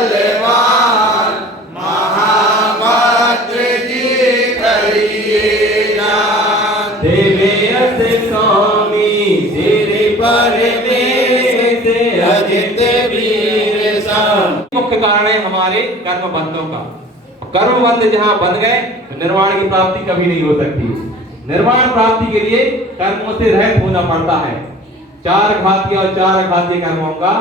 बलवान महाभद्र जी करिए जान। देवे अस स्वामी तेरे पर वेद अजित वीर सम। मुख्य कारण है हमारे कर्म बंधों का। कर्म बंध जहाँ बंध गए तो निर्वाण की प्राप्ति कभी नहीं हो सकती। निर्वाण प्राप्ति के लिए कर्मों से रहित होना पड़ता है। 4 घातीय और 4 अघातीय कर्मों का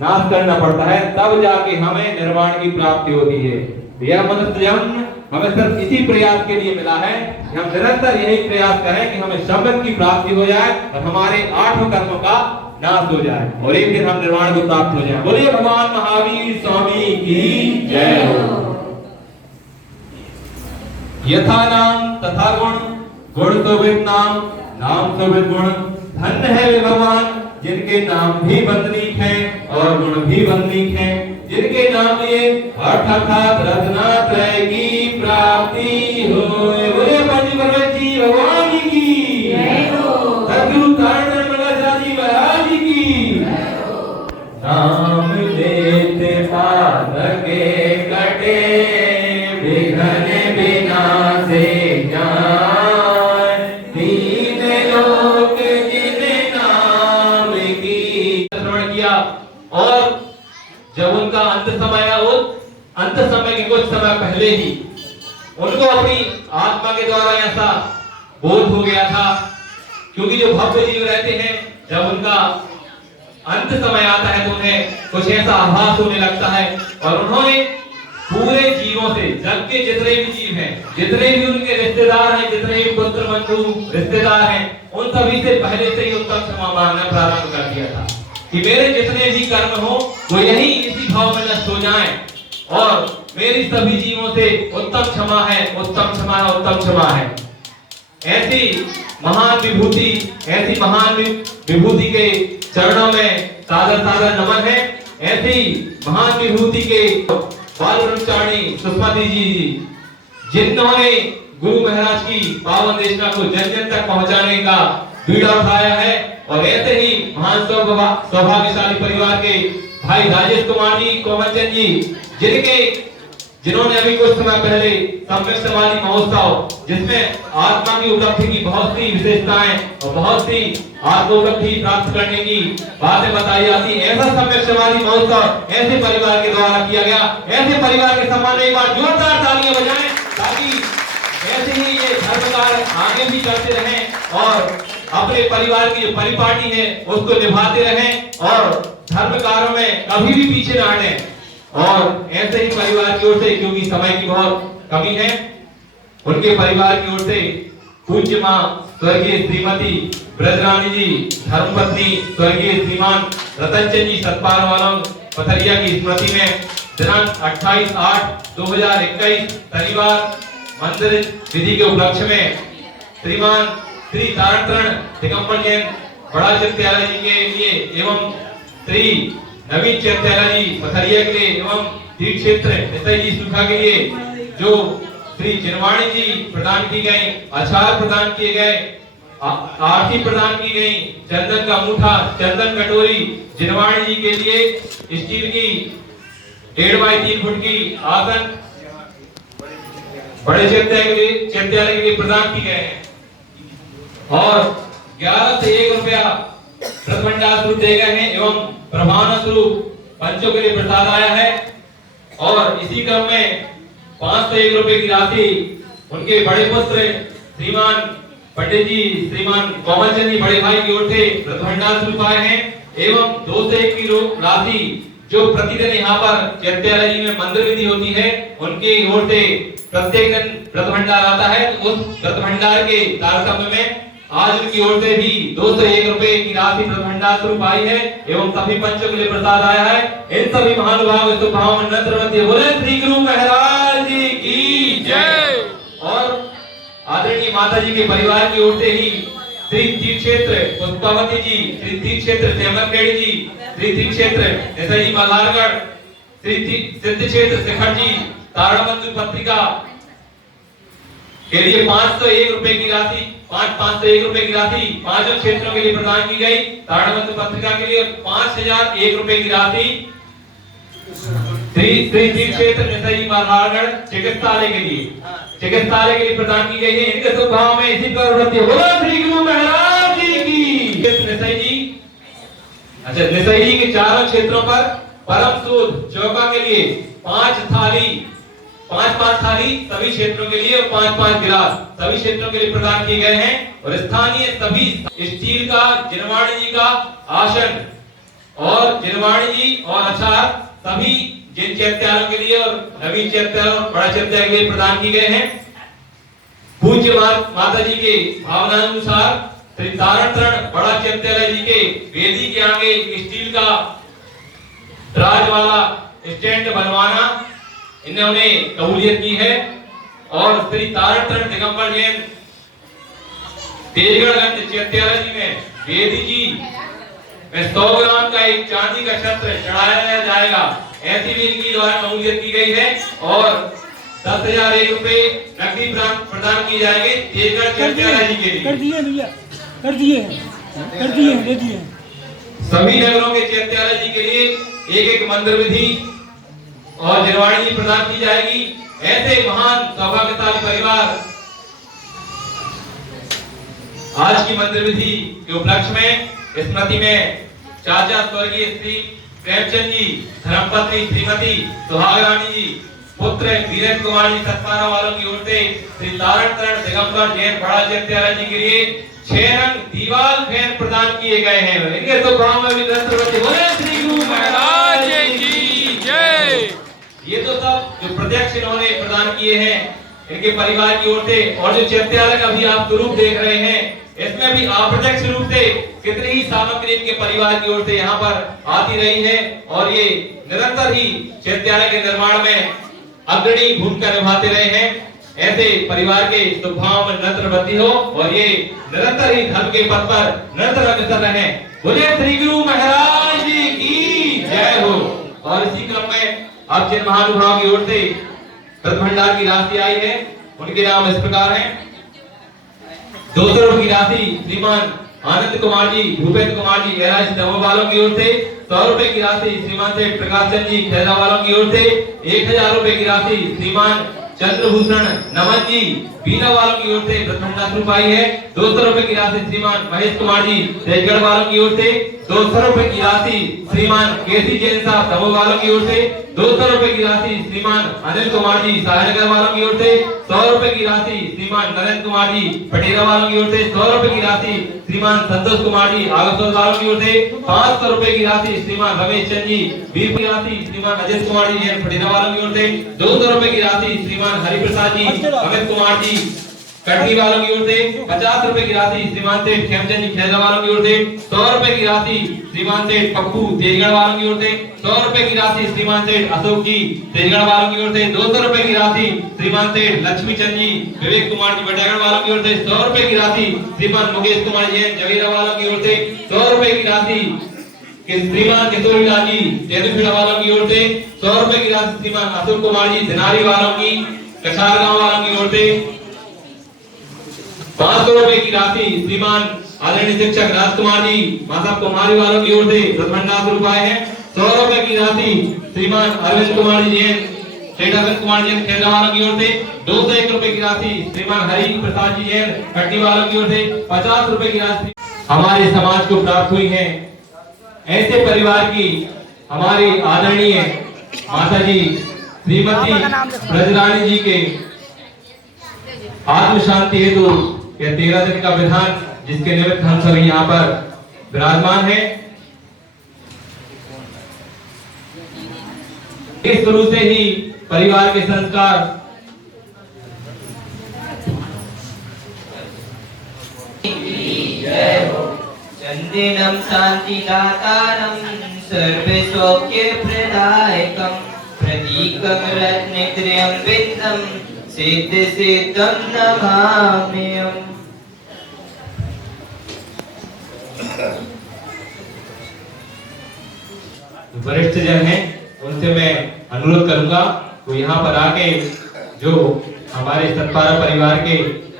नाश करना पड़ता है, तब जाके हमें निर्वाण की प्राप्ति होती है। यह मनुष्य जन्म हमें सिर्फ इसी प्रयास के लिए मिला है कि हम निरंतर यही प्रयास करें कि हमें शब्द की प्राप्ति हो जाए और हमारे 8 कर्मों का नाश हो जाए और एक दिन हम निर्वाण को प्राप्त हो जाए। बोलिए भगवान महावीर स्वामी की जय हो। यथा नाम तथा गुण, गुण तो विद नाम, नाम तो विद गुण। धन्य है वे भगवान जिनके नाम भी वंदनीक हैं और गुण भी वंदनीक हैं, जिनके नाम लिए अर्थात रत्नात्रय की प्राप्ति होए। बोले पंडित भगवत जी भगवान की जय हो। सद्गुरु तारण जी महाराज की जय हो। नाम लेते साधके कटे विघ्न विनाशे जान। तीन लोक जिन नाम की श्रवण किया और जब उनका अंत समय आया, वो अंत समय के कुछ समय पहले ही उनको अपनी आत्मा के द्वारा ऐसा बोध हो गया था, क्योंकि जो भक्त जीव रहते हैं जब उनका अंत समय आता है तो उन्हें कुछ ऐसा आभास होने लगता है और उन्होंने पूरे जीवों से, जग के जितने भी जीव हैं, जितने भी उनके रिश्तेदार हैं, जितने भी पुत्र बंधु रिश्तेदार हैं, उन सभी से पहले से ही उत्तम क्षमा मांगना प्रारंभ कर दिया था कि मेरे जितने भी कर्म हो वो यही इसी भाव में नष्ट हो जाएं और मेरी सभी जीवों से उत्तम क्षमा है, उत्तम क्षमा है, उत्तम क्षमा है। ऐसी महान विभूति, ऐसी महान विभूति के चरणों में सादर सादर नमन है। ऐसी महान विभूति के बाल ब्रह्मचारिणी सुषमादी जी जिन्होंने गुरु महाराज की पावन देशना को जन जन तक पहुंचाने का बीड़ा उठाया है, और ऐसे ही महान सौभाग्यशाली परिवार के भाई राजेश कुमार जी, कोमलचंद जी, जिन्होंने अभी कुछ समय पहले सम्यक समाधि महोत्सव, जिसमें आत्मा की उपलब्धि की बहुत सी विशेषताएं और बहुत सी आत्मोपलब्धि प्राप्त करने की बातें बताई जाती हैं, ऐसा सम्यक समाधि महोत्सव ऐसे परिवार के द्वारा किया गया। ऐसे परिवार के सम्मान में एक बार जोरदार तालियां बजाएं ताकि ऐसे ही ये धर्म कार्य आगे भी करते रहें और अपने परिवार की जो परिपाटी है उसको निभाते रहें और धर्म कार्यों में कभी भी पीछे न हटें। और ऐसे ही परिवार की ओर से, क्योंकि समय की बहुत कमी है, उनके परिवार की ओर से पूज्य मां स्वर्गीय श्रीमती ब्रजरानी जी, धर्मपत्नी स्वर्गीय श्रीमान रतनचंद जी सतपाल वालों पथरिया की स्मृति में दिनांक 28/8/2021 शनिवार मंदिर विधि के उपलक्ष्य में श्रीमान श्री तारण दिगंबर जैन बड़ा चित्यालय जी के लिए एवं श्री नवीन चित्यालय जी पथरिया के लिए एवं तीर्थ क्षेत्र निताई जी सुखा के लिए जो श्री जिनवाणी जी प्रदान की गई, अचार प्रदान किए गए, आरती प्रदान की गई, चंदन का मुठा, चंदन कटोरी जिनवाणी जी के लिए स्टील की 1.5 बाई 3 फुट की आसन बड़े चित्यालय के लिए प्रदान की गए हैं और 11 से 1 रुपया प्रथमंडाल स्वरूप दिए गए हैं एवं प्रभावना स्वरूप पंचों के लिए प्रसाद आया है। और इसी क्रम में 5 से 1 रुपए की राशि उनके बड़े पुत्र श्रीमान पंडित जी, श्रीमान कोमलचंद जी बड़े भाई की ओर से प्रथमंडाल स्वरूप आए हैं एवं 2 से 1 की राशि जो प्रतिदिन यहाँ पर चित्यालय जी में मंदिर विधि होती है उनकी ओर से प्रत्येक दिन प्रथमंडाल आता है। तो उस प्रथमंडाल के तारतम्य में आज उनकी ओर से भी 2 से 1 रुपए की राशि प्रथमंडाल स्वरूप आई है एवं सभी पंचों के लिए प्रसाद आया है। इन सभी महानुभाव शुभभाव नत्रवती बोले श्री गुरु महाराज जी की जय। और आदरणीय माता जी के परिवार की ओर से ही श्री तीर्थ क्षेत्र पुष्पावती जी, श्री तीर्थ क्षेत्र सेमनगढ़ जी, श्री तीर्थ क्षेत्र निताई जी मल्हारगढ़, श्री सिद्ध क्षेत्र शिखर जी ताराबंधु पत्रिका के लिए 5 से 1 रुपए की राशि 5 से 1 रुपए की राशि 5 क्षेत्रों के लिए प्रदान की गई। ताराबंधु पत्रिका के लिए 5001 रुपए की राशि श्री क्षेत्र निसई महाराजगढ़ चिकित्सालय के लिए प्रदान की गई है। इनके शुभ भाव में इसी प्रवृत्ति बोलो श्री गुरु महाराज जी की। निसई जी, अच्छा, निसई जी के चारों क्षेत्रों पर परम सूद चौका के लिए 5 थाली सभी क्षेत्रों के लिए और 5 गिलास सभी क्षेत्रों के लिए प्रदान किए गए हैं। और स्थानीय सभी स्टील का जिनवाणी जी का आसन और जिनवाणी जी और अचार सभी जिन चैत्यालयों के लिए और नवीन चैत्यालय और बड़ा चैत्यालय के लिए प्रदान किए गए हैं। पूज्य माता जी के भावनानुसार श्री तारण तरण बड़ा चैत्यालय जी के वेदी के आगे स्टील का राज वाला स्टैंड बनवाना इन्होंने कबूलियत की है। और श्री तारण तरण दिगंबर जैन तेजगढ़गंज चैत्यालय जी में वेदी जी में 100 ग्राम का एक चांदी का छत्र चढ़ाया जाएगा, ऐसी भी इनकी द्वारा कबूलियत की गई है। और 10,001 रुपए नकदी प्रदान किए जाएंगे तेजगढ़ चैत्यालय जी के लिए। कर दिए भैया, कर दिए। सभी नगरों के चैत्यालय जी के लिए एक मंदिर विधि और जिनवाणी प्रदान की जाएगी। ऐसे महान सौभाग्यशाली परिवार आज की मंदिर विधि के उपलक्ष्य में स्मृति में चाचा स्वर्गीय श्री प्रेमचंद जी, धर्मपत्नी श्रीमती सुहागरानी जी, पुत्र वीरेंद्र कुमार जी सतपारा वालों की ओर से श्री तारण तरण दिगंबर जैन बड़ा चैत्यालय जी के लिए 6 रंग दीवाल फैन प्रदान किए गए हैं। इनके तो गांव में भी बोले श्री गुरु महाराज की जय। ये तो सब जो प्रत्यक्ष इन्होंने प्रदान किए हैं इनके परिवार की ओर से। और जो चैत्यालय का भी आप स्वरूप देख रहे हैं इसमें भी अप्रत्यक्ष रूप से कितनी ही सामग्री इनके परिवार की ओर से यहाँ पर आती रही है। और ये निरंतर ही चैत्यालय के निर्माण में अग्रणी भूमिका निभाते रहे हैं। ऐसे परिवार के शुभभाव में निरंतर वृद्धि हो और ये निरंतर ही धर्म के पथ पर निरंतर अग्रसर रहे। बोले श्री गुरु महाराज जी की जय हो। और इसी क्रम में अब जिन महानुभाव की ओर से भंडार की राशि आई है उनके नाम इस प्रकार हैं। 200 रुपए की राशि श्रीमान आनंद कुमार जी, भूपेंद्र कुमार जी एलआईसी दमोह वालों की ओर से। 100 रुपए की राशि श्रीमान से प्रकाश चंद जी खैरा वालों की ओर से। 1000 रुपए की राशि श्रीमान चंद्रभूषण नमन जी बीना वालों की ओर से प्रथम रूप आई है। 200 रुपए की राशि श्रीमान महेश कुमार जी तेजगढ़ वालों की ओर से। 200 रुपए की राशि श्रीमान केसी जैन साहब दमोह वालों की ओर से। 200 रुपए की राशि श्रीमान अनिल कुमार जी सायनगर वालों की ओर से। 100 रुपए की राशि श्रीमान नरेंद्र कुमार जी पटेरा वालों की ओर से। 100 रुपए की राशि श्रीमान संतोष कुमार जी आगरसोल वालों की ओर से। 500 रुपए की राशि श्रीमान रमेश चंद जी बीर की राशि श्रीमान अजय कुमार जी जैन पटेरा वालों की ओर से। 200 रुपए की राशि श्रीमान हरिप्रसाद जी अमित कुमार जी कटनी वालों की ओर से। 50 रुपए की राशि श्रीमान से खेमचंद जी खेजा वालों की ओर से। 100 रुपए की राशि श्रीमान से पप्पू तेजगढ़ वालों की ओर से। 100 रुपए की राशि श्रीमान से अशोक जी तेजगढ़ वालों की ओर से। 200 रुपए की राशि श्रीमान से लक्ष्मी चंद जी विवेक कुमार जी बटागढ़ वालों की ओर से। 100 रुपए की राशि श्रीमान मुकेश कुमार जी जवेरा वालों की ओर से। 100 रुपए की राशि श्रीमान किशोरी लाल जी तेंदुखेड़ा वालों की ओर से। 100 रुपए की राशि श्रीमान अशोक कुमार जी दिनारी वालों की कछार गांव वालों की ओर से। 500 रुपए की राशि श्रीमान आदरणीय शिक्षक राजकुमार जी माता कुमारी वालों की ओर से प्रथम रुपए हैं। 100 रुपए की राशि श्रीमान अरविंद कुमार जी जैन कुमार जी खेड़ा वालों की ओर से। 201 रुपए की राशि श्रीमान हरि प्रसाद जी जैन कटनी वालों की ओर से। 50 रुपए की राशि हमारे समाज को प्राप्त हुई है। ऐसे परिवार की हमारी आदरणीय माता जी श्रीमती ब्रजरानी जी के आत्म शांति हेतु यह 13 दिन का विधान जिसके निमित्त हम सभी यहाँ पर विराजमान हैं। इस शुरू से ही परिवार के संस्कार चंदिनम शांतिदातारम सर्वसौख्य प्रदायकम प्रतीकम रत्नत्रयम विद्धम सिद्ध सिद्धम नमाम्यहम्। वरिष्ठ जन हैं उनसे मैं अनुरोध करूंगा तो यहाँ पर आके जो हमारे सतपारा परिवार के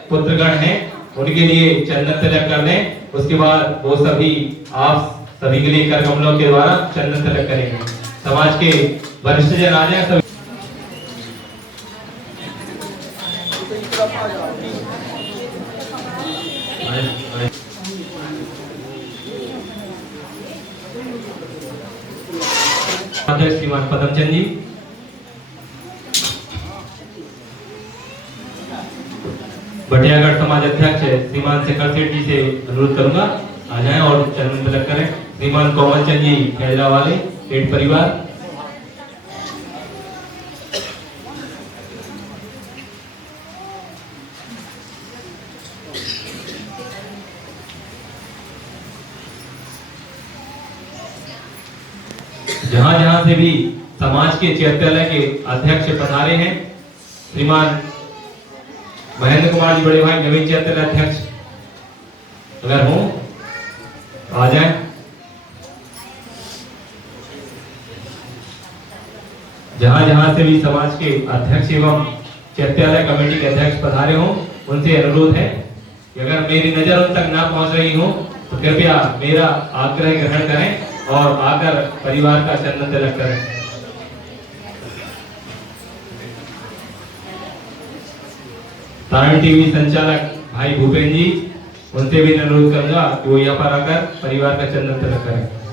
पुत्रगण हैं उनके लिए चंदन तिलक कर दें। उसके बाद वो सभी आप सभी के लिए कर कमलों के द्वारा चंदन तिलक करेंगे। समाज के वरिष्ठ जन आ जाए सभी। अध्यक्ष श्रीमान पदमचंद जी, भटियागढ़ समाज अध्यक्ष श्रीमान शेखर सेठ जी से अनुरोध करूंगा आ जाएं और चरण तिलक करें। श्रीमान कोमल चंद जी फैजरा वाले सेठ परिवार, जहां जहां से भी समाज के चैत्यालय के अध्यक्ष पधारे हैं, श्रीमान महेंद्र कुमार जी बड़े भाई नवीन चैत्यालय अध्यक्ष अगर हो आ जाए। जहां जहां से भी समाज के अध्यक्ष एवं चैत्यालय कमेटी के अध्यक्ष पधारे हो, उनसे अनुरोध है कि अगर मेरी नजर उन तक ना पहुंच रही हो तो कृपया मेरा आग्रह ग्रहण करें और आकर परिवार का चरण तिलक करें। तारण टीवी संचालक भाई भूपेंद्र जी, उनसे भी अनुरोध करूंगा कि वो यहाँ पर आकर परिवार का चरण तिलक करें।